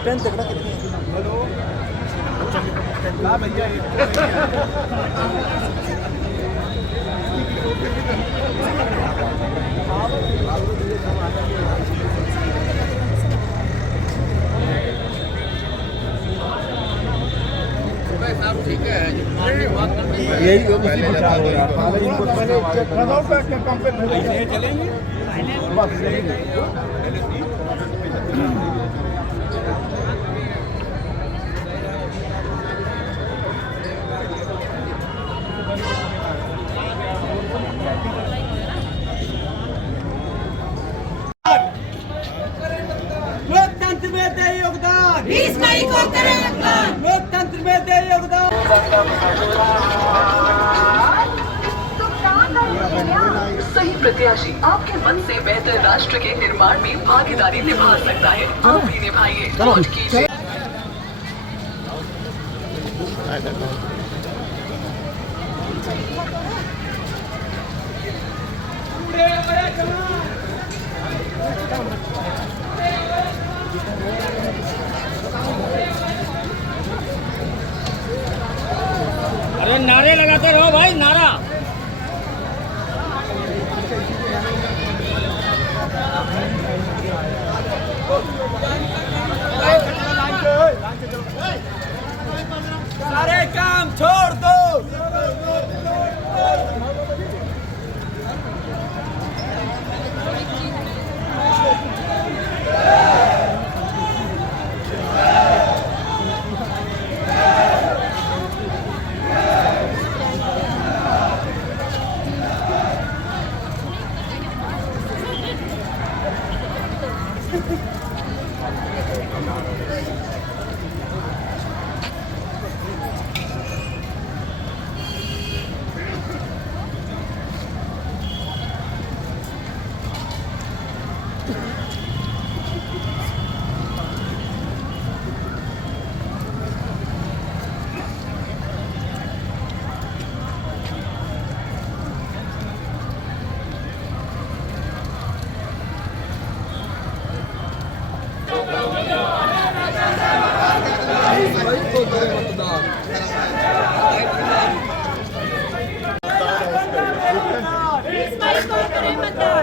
Strength देखना कितनी है। ठीक है यही उसी विचार हो रहा था। इनको पहले चलेंगे बस लोकतंत्र में दे योगदान, 20 मई को करें मतदान। लोकतंत्र में दे योगदान। सही प्रत्याशी आपके मन से बेहतर राष्ट्र के निर्माण में भागीदारी निभा सकता है। आप भी निभाइए, वोट कीजिए। अरे नारे लगाते रहो भाई, नारा। सारे काम छोड़ दो।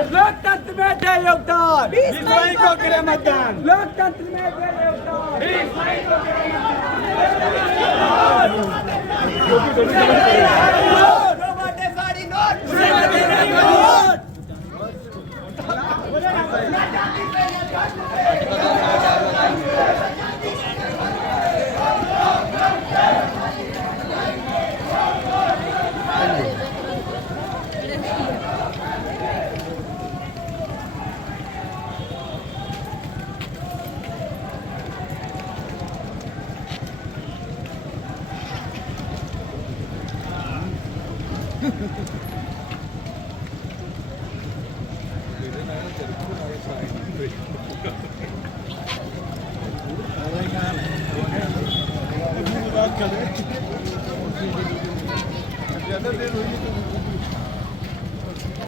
लोकतंत्र में दे योगदान, 20 मई को करें मतदान। लोकतंत्र में दे योगदान, 20 मई को करें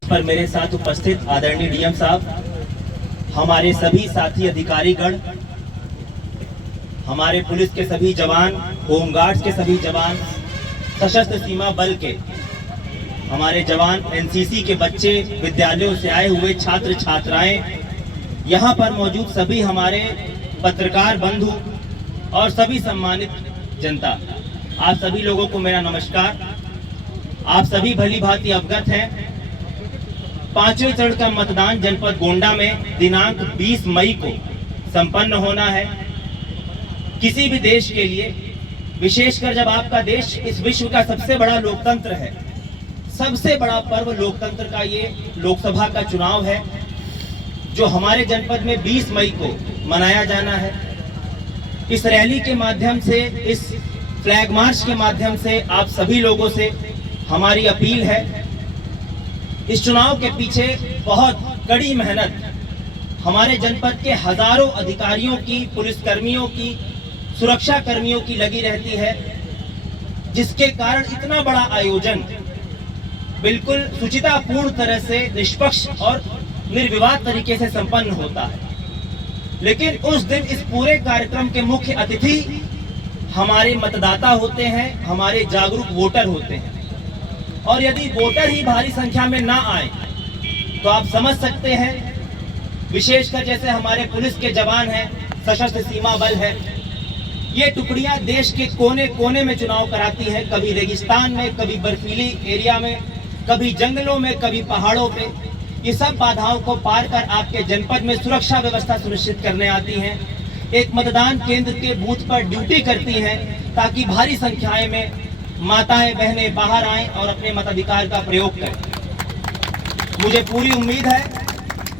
पर मेरे साथ उपस्थित आदरणीय डीएम साहब, हमारे सभी साथी अधिकारीगण, हमारे पुलिस के सभी जवान, होमगार्ड्स के सभी जवान, सशस्त्र सीमा बल के हमारे जवान, एनसीसी के बच्चे, विद्यालयों से आए हुए छात्र छात्राएं, यहाँ पर मौजूद सभी हमारे पत्रकार बंधु और सभी सम्मानित जनता, आप सभी लोगों को मेरा नमस्कार। आप सभी भली भांति अवगत हैं, 5वें चरण का मतदान जनपद गोंडा में दिनांक 20 मई को संपन्न होना है। किसी भी देश के लिए, विशेषकर जब आपका देश इस विश्व का सबसे बड़ा लोकतंत्र है, सबसे बड़ा पर्व लोकतंत्र का ये लोकसभा का चुनाव है, जो हमारे जनपद में 20 मई को मनाया जाना है। इस रैली के माध्यम से, इस फ्लैग मार्च के माध्यम से आप सभी लोगों से हमारी अपील है, इस चुनाव के पीछे बहुत कड़ी मेहनत हमारे जनपद के हजारों अधिकारियों की, पुलिसकर्मियों की, सुरक्षा कर्मियों की लगी रहती है, जिसके कारण इतना बड़ा आयोजन बिल्कुल सुचितापूर्ण तरह से, निष्पक्ष और निर्विवाद तरीके से संपन्न होता है। लेकिन उस दिन इस पूरे कार्यक्रम के मुख्य अतिथि हमारे मतदाता होते हैं, हमारे जागरूक वोटर होते हैं। और यदि वोटर ही भारी संख्या में ना आए तो आप समझ सकते हैं, विशेषकर जैसे हमारे पुलिस के जवान हैं, सशस्त्र सीमा बल है, ये टुकड़ियां देश के कोने कोने में चुनाव कराती हैं, कभी रेगिस्तान में, कभी बर्फीली एरिया में, कभी जंगलों में, कभी पहाड़ों पे। ये सब बाधाओं को पार कर आपके जनपद में सुरक्षा व्यवस्था सुनिश्चित करने आती हैं, एक मतदान केंद्र के बूथ पर ड्यूटी करती हैं, ताकि भारी संख्याएं में माताएं बहनें बाहर आएं और अपने मताधिकार का प्रयोग करें। मुझे पूरी उम्मीद है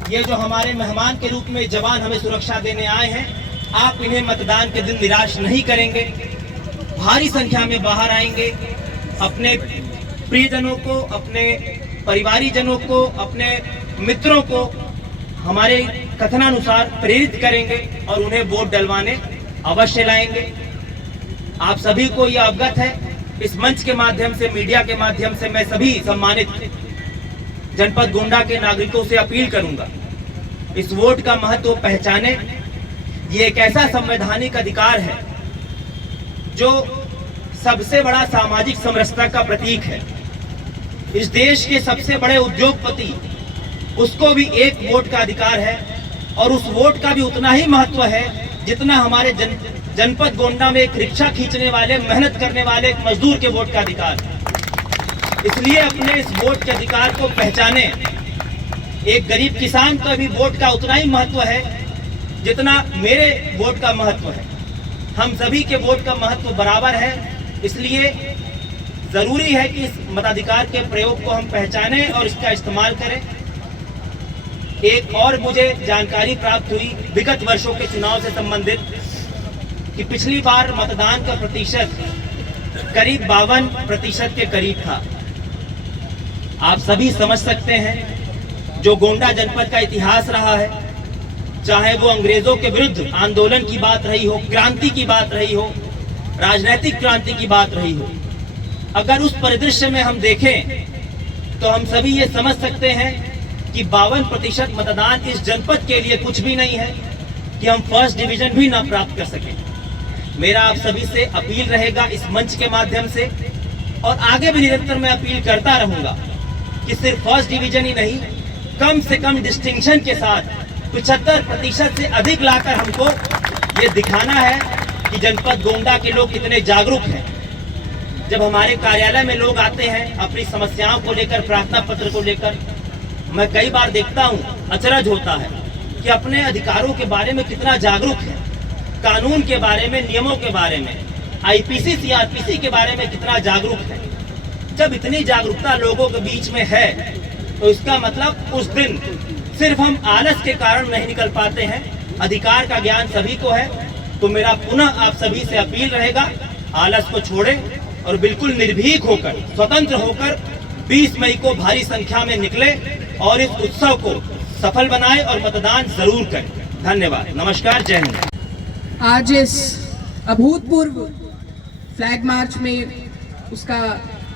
ये जो हमारे मेहमान के रूप में जवान हमें सुरक्षा देने आए हैं, आप इन्हें मतदान के दिन निराश नहीं करेंगे, भारी संख्या में बाहर आएंगे, अपने प्रियजनों को, अपने परिवारीजनों को, अपने मित्रों को हमारे कथनानुसार प्रेरित करेंगे और उन्हें वोट डलवाने अवश्य लाएंगे। आप सभी को यह अवगत है, इस मंच के माध्यम से, मीडिया के माध्यम से मैं सभी सम्मानित जनपद गोंडा के नागरिकों से अपील करूंगा, इस वोट का महत्व पहचाने। ये एक ऐसा संवैधानिक अधिकार है जो सबसे बड़ा सामाजिक समरसता का प्रतीक है। इस देश के सबसे बड़े उद्योगपति, उसको भी एक वोट का अधिकार है, और उस वोट का भी उतना ही महत्व है जितना हमारे जनपद गोंडा में एक रिक्शा खींचने वाले, मेहनत करने वाले एक मजदूर के वोट का अधिकार है। इसलिए अपने इस वोट के अधिकार को पहचाने। एक गरीब किसान का भी वोट का उतना ही महत्व है जितना मेरे वोट का महत्व है। हम सभी के वोट का महत्व बराबर है, इसलिए जरूरी है कि इस मताधिकार के प्रयोग को हम पहचानें और इसका इस्तेमाल करें। एक और मुझे जानकारी प्राप्त हुई विगत वर्षों के चुनाव से संबंधित कि पिछली बार मतदान का प्रतिशत करीब 52% के करीब था। आप सभी समझ सकते हैं, जो गोंडा जनपद का इतिहास रहा है, चाहे वो अंग्रेजों के विरुद्ध आंदोलन की बात रही हो, क्रांति की बात रही हो, राजनीतिक क्रांति की बात रही हो, अगर उस परिदृश्य में हम देखें तो हम सभी ये समझ सकते हैं कि 52% मतदान इस जनपद के लिए कुछ भी नहीं है कि हम फर्स्ट डिवीजन भी ना प्राप्त कर सकें। मेरा आप सभी से अपील रहेगा इस मंच के माध्यम से, और आगे भी निरंतर मैं अपील करता रहूंगा कि सिर्फ फर्स्ट डिवीजन ही नहीं, कम से कम डिस्टिंक्शन के साथ 75% से अधिक लाकर हमको ये दिखाना है कि जनपद गोंडा के लोग कितने जागरूक हैं। जब हमारे कार्यालय में लोग आते हैं अपनी समस्याओं को लेकर, प्रार्थना पत्र को लेकर, मैं कई बार देखता हूं, अचरज होता है कि अपने अधिकारों के बारे में कितना जागरूक है, कानून के बारे में, नियमों के बारे में, आईपीसी सीआरपीसी के बारे में कितना जागरूक है। जब इतनी जागरूकता लोगों के बीच में है तो इसका मतलब उस दिन सिर्फ हम आलस के कारण नहीं निकल पाते हैं, अधिकार का ज्ञान सभी को है। तो मेरा पुनः आप सभी से अपील रहेगा, आलस को छोड़ें और बिल्कुल निर्भीक होकर, स्वतंत्र होकर 20 मई को भारी संख्या में निकले और इस उत्सव को सफल बनाएं और मतदान जरूर करें। धन्यवाद, नमस्कार, जय हिंद। आज इस अभूतपूर्व फ्लैग मार्च में उसका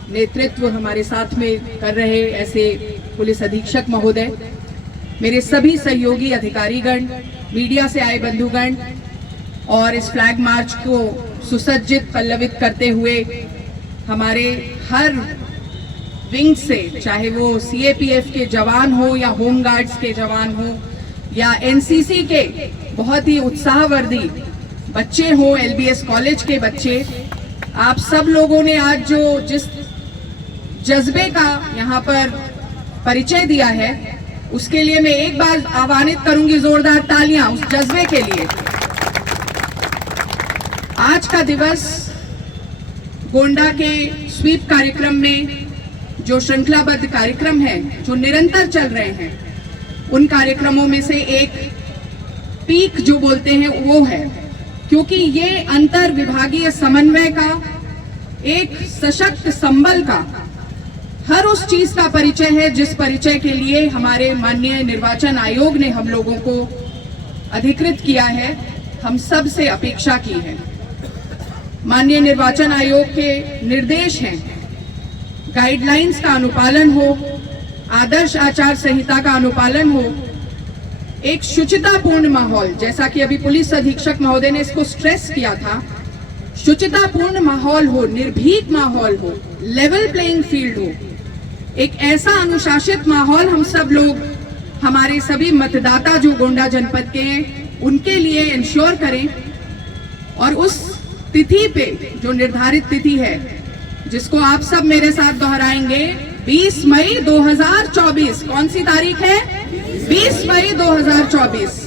नेतृत्व हमारे साथ में कर रहे ऐसे पुलिस अधीक्षक महोदय, मेरे सभी सहयोगी अधिकारीगण, मीडिया से आए बंधुगण, और इस फ्लैग मार्च को सुसज्जित पल्लवित करते हुए हमारे हर विंग से, चाहे वो सीएपीएफ के जवान हो या होमगार्ड्स के जवान हो या एनसीसी के बहुत ही उत्साहवर्धी बच्चे हो, एलबीएस कॉलेज के बच्चे, आप सब लोगों ने आज जो जिस जज्बे का यहाँ पर परिचय दिया है, उसके लिए मैं एक बार आह्वानित करूंगी जोरदार तालियां उस जज्बे के लिए। आज का दिवस गोंडा के स्वीप कार्यक्रम में जो श्रृंखलाबद्ध कार्यक्रम है, जो निरंतर चल रहे हैं, उन कार्यक्रमों में से एक पीक जो बोलते हैं वो है, क्योंकि ये अंतर विभागीय समन्वय का, एक सशक्त संबल का, हर उस चीज का परिचय है जिस परिचय के लिए हमारे माननीय निर्वाचन आयोग ने हम लोगों को अधिकृत किया है, हम सब से अपेक्षा की है। माननीय निर्वाचन आयोग के निर्देश हैं, गाइडलाइंस का अनुपालन हो, आदर्श आचार संहिता का अनुपालन हो, एक शुचितापूर्ण माहौल, जैसा कि अभी पुलिस अधीक्षक महोदय ने इसको स्ट्रेस किया था, शुचितापूर्ण माहौल हो, निर्भीक माहौल हो, लेवल प्लेइंग फील्ड हो, एक ऐसा अनुशासित माहौल हम सब लोग, हमारे सभी मतदाता जो गोंडा जनपद के हैं, उनके लिए इंश्योर करें। और उस तिथि पे जो निर्धारित तिथि है, जिसको आप सब मेरे साथ दोहराएंगे, 20 मई 2024। कौन सी तारीख है? 20 मई 2024।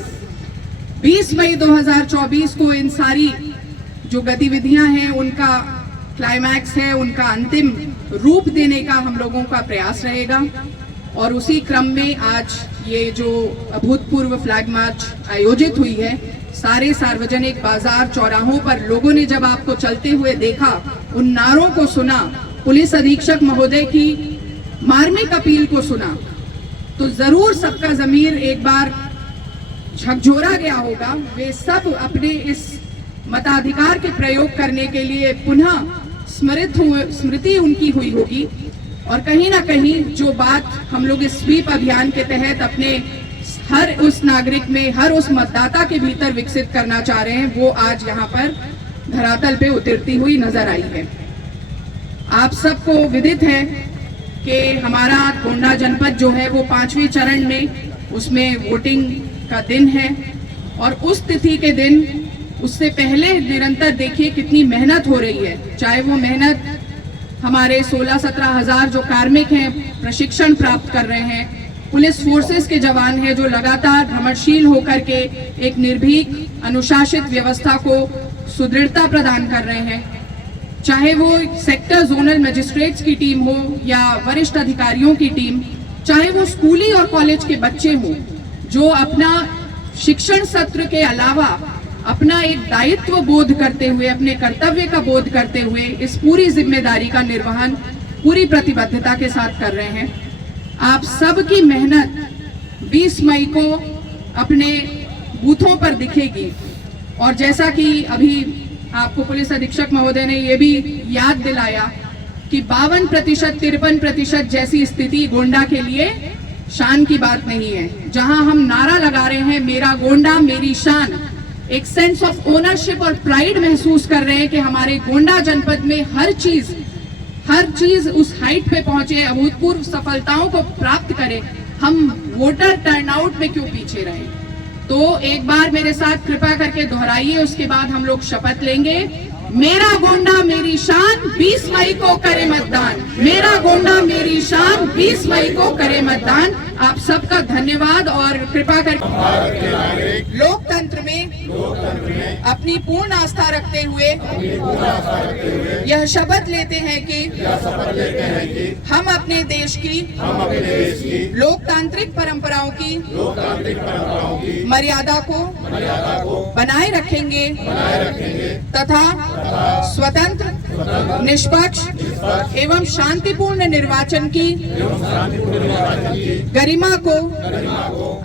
20 मई 2024 को इन सारी जो गतिविधियां हैं उनका क्लाइमैक्स है, उनका अंतिम रूप देने का हम लोगों का प्रयास रहेगा। और उसी क्रम में आज ये जो अभूतपूर्व फ्लैग मार्च आयोजित हुई है, सारे सार्वजनिक बाजार चौराहों पर लोगों ने जब आपको चलते हुए देखा, उन नारों को सुना, पुलिस अधीक्षक महोदय की मार्मिक अपील को सुना, तो जरूर सबका ज़मीर एक बार झकझोरा गया होगा। वे सब अपने इस मताधिकार के प्रयोग करने के लिए पुनः स्मृति उनकी हुई होगी। और कहीं ना कहीं जो बात हम लोग इस स्वीप अभियान के तहत अपने हर उस नागरिक में, हर उस मतदाता के भीतर विकसित करना चाह रहे हैं, वो आज यहाँ पर धरातल पे उतरती हुई नजर आई है। आप सबको विदित है कि हमारा गोंडा जनपद जो है वो 5वें चरण में, उसमें वोटिंग का दिन है। और उस तिथि के दिन, उससे पहले निरंतर देखिए कितनी मेहनत हो रही है। चाहे वो मेहनत हमारे 16-17 हजार जो कार्मिक हैं, प्रशिक्षण प्राप्त कर रहे हैं, पुलिस फोर्सेस के जवान हैं जो लगातार भ्रमणशील होकर के एक निर्भीक अनुशासित व्यवस्था को सुदृढ़ता प्रदान कर रहे हैं, चाहे वो सेक्टर जोनल मजिस्ट्रेट्स की टीम हो या वरिष्ठ अधिकारियों की टीम, चाहे वो स्कूली और कॉलेज के बच्चे हों, जो अपना शिक्षण सत्र के अलावा अपना एक दायित्व बोध करते हुए, अपने कर्तव्य का बोध करते हुए इस पूरी जिम्मेदारी का निर्वहन पूरी प्रतिबद्धता के साथ कर रहे हैं। आप सबकी मेहनत 20 मई को अपने बूथों पर दिखेगी। और जैसा कि अभी आपको पुलिस अधीक्षक महोदय ने ये भी याद दिलाया कि 52%, 53% जैसी स्थिति गोंडा के लिए शान की बात नहीं है। जहां हम नारा लगा रहे हैं, मेरा गोंडा मेरी शान, एक सेंस ऑफ ओनरशिप और प्राइड महसूस कर रहे हैं कि हमारे गोंडा जनपद में हर चीज उस हाइट पे पहुंचे, अभूतपूर्व सफलताओं को प्राप्त करे। हम वोटर टर्नआउट में क्यों पीछे रहे? तो एक बार मेरे साथ कृपा करके दोहराइए, उसके बाद हम लोग शपथ लेंगे। मेरा गोंडा मेरी शान, 20 मई को करे मतदान। मेरा गोंडा मेरी शान, 20 मई को करे मतदान। आप सबका धन्यवाद। और कृपा करके लोकतंत्र में अपनी पूर्ण आस्था रखते हुए यह शपथ लेते हैं कि हम अपने देश की लोकतांत्रिक परंपराओं की मर्यादा को बनाए रखेंगे तथा स्वतंत्र, निष्पक्ष एवं शांतिपूर्ण निर्वाचन की गरिमा को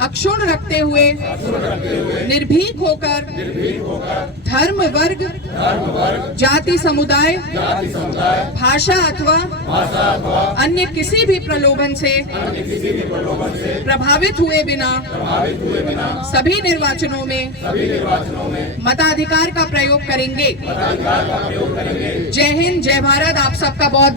अक्षुण्ण रखते हुए निर्भीक होकर धर्म, वर्ग, जाति, समुदाय, भाषा अथवा अन्य किसी भी प्रलोभन से प्रभावित हुए बिना सभी निर्वाचनों में मताधिकार का प्रयोग करेंगे। जय हिंद, जय भारत। आप सबका बहुत